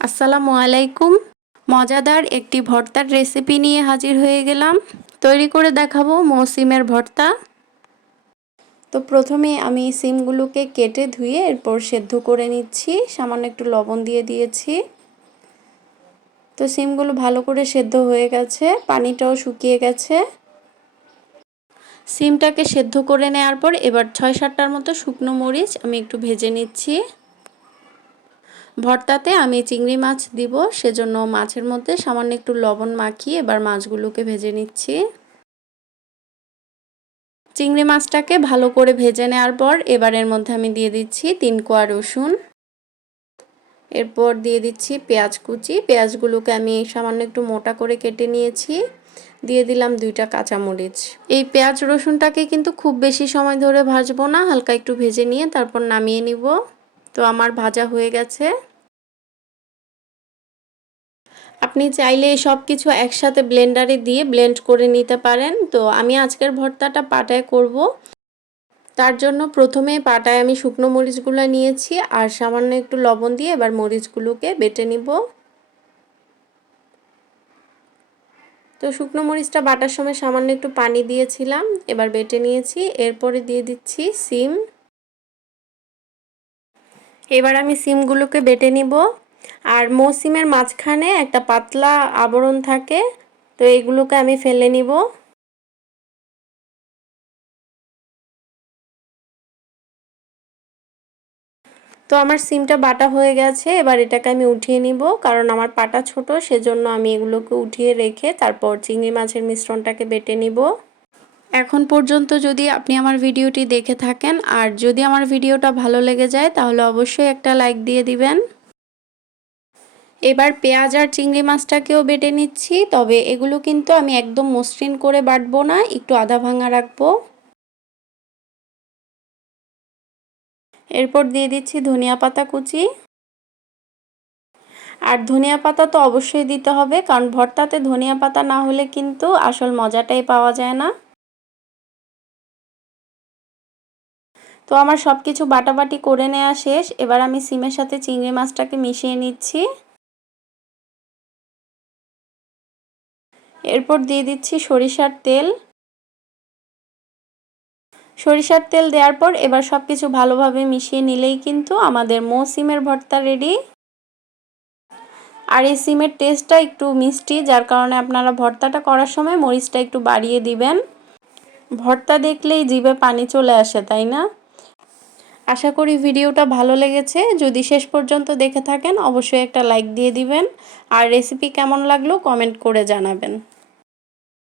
আসসালামু আলাইকুম। মজাদার একটি ভর্তার রেসিপি নিয়ে হাজির হয়ে গেলাম। তৈরি করে দেখাবো মৌসিমের ভর্তা। তো প্রথমে আমি সিমগুলোকে কেটে ধুয়ে এরপর সেদ্ধ করে নিচ্ছি। সামান্য একটু লবণ দিয়ে দিয়েছি। তো সিমগুলো ভালো করে সেদ্ধ হয়ে গেছে। পানিটাও শুকিয়ে গেছে। সিমটাকে সেদ্ধ করে নেওয়ার পর এবার ছয় সাতটার মতো শুকনো মরিচ আমি একটু ভেজে নিচ্ছি। ভর্তাতে আমি চিংড়ি মাছ দিব, সেজন্য মাছের মধ্যে সামান্য একটু লবণ মাখিয়ে এবার মাছগুলোকে ভেজে নিচ্ছি। চিংড়ি মাছটাকে ভালো করে ভেজে নেওয়ার পর এবারের মধ্যে আমি দিয়ে দিচ্ছি তিন কোয়া রসুন। এরপর দিয়ে দিচ্ছি পেঁয়াজ কুচি, পেঁয়াজগুলোকে আমি সামান্য একটু মোটা করে কেটে নিয়েছি। দিয়ে দিলাম দুইটা কাঁচামরিচ। এই পেঁয়াজ রসুনটাকে কিন্তু খুব বেশি সময় ধরে ভাজবো না, হালকা একটু ভেজে নিয়ে তারপর নামিয়ে নিব। তো আমার ভাজা হয়ে গেছে। আপনি চাইলে সব কিছু একসাথে ব্লেন্ডারে দিয়ে ব্লেন্ড করে নিতে পারেন। তো আমি আজকের ভর্তাটা পাটায় করব। তার জন্য প্রথমে পাটায় আমি শুকনো মরিচগুলো নিয়েছি আর সামান্য একটু লবণ দিয়ে এবার মরিচগুলোকে বেটে নিব। তো শুকনো মরিচটা বাটার সময় সামান্য একটু পানি দিয়েছিলাম, এবার বেটে নিয়েছি। এরপরে দিয়ে দিচ্ছি সিম। এবার আমি সিমগুলোকে বেটে নিব। আর মৌসিমের মাঝখানে একটা পাতলা আবরণ থাকে, তো এগুলোকে আমি ফেলে নিব। তো আমার সিমটা বাটা হয়ে গেছে, এবার এটাকে আমি উঠিয়ে নিব, কারণ আমার পাটা ছোট, সেজন্য আমি এগুলোকে উঠিয়ে রেখে তারপর চিংড়ি মাছের মিশ্রণটাকে বেটে নিব। এখন পর্যন্ত যদি আপনি আমার ভিডিওটি দেখে থাকেন, আর যদি আমার ভিডিওটা ভালো লেগে যায়, তাহলে অবশ্যই একটা লাইক দিয়ে দিবেন। এবার পেঁয়াজ আর চিংড়ি মাছটাকেও বেটে নিচ্ছি, তবে এগুলো কিন্তু আমি একদম মসৃণ করে বাটবো না, একটু আধা ভাঙা রাখব। এরপর দিয়ে দিচ্ছি ধনিয়া পাতা কুচি। আর ধনিয়া পাতা তো অবশ্যই দিতে হবে, কারণ ভর্তাতে ধনিয়া পাতা না হলে কিন্তু আসল মজাটাই পাওয়া যায় না। তো আমার সব কিছু বাটাবাটি করে নেওয়া শেষ, এবার আমি সিমের সাথে চিংড়ি মাছটাকে মিশিয়ে নিচ্ছি। এরপর দিয়ে দিচ্ছি সরিষার তেল। সরিষার তেল দেওয়ার পর এবার সব কিছু ভালোভাবে মিশিয়ে নিলেই কিন্তু আমাদের মো সিমের ভর্তা রেডি আর এই সিমের টেস্টটা একটু মিষ্টি, যার কারণে আপনারা ভর্তাটা করার সময় মরিচটা একটু বাড়িয়ে দিবেন। ভর্তা দেখলেই জিভে পানি চলে আসে, তাই না? আশা করি ভিডিওটা ভালো লেগেছে। যদি শেষ পর্যন্ত দেখে থাকেন, অবশ্যই একটা লাইক দিয়ে দিবেন। আর রেসিপি কেমন লাগল কমেন্ট করে জানাবেন।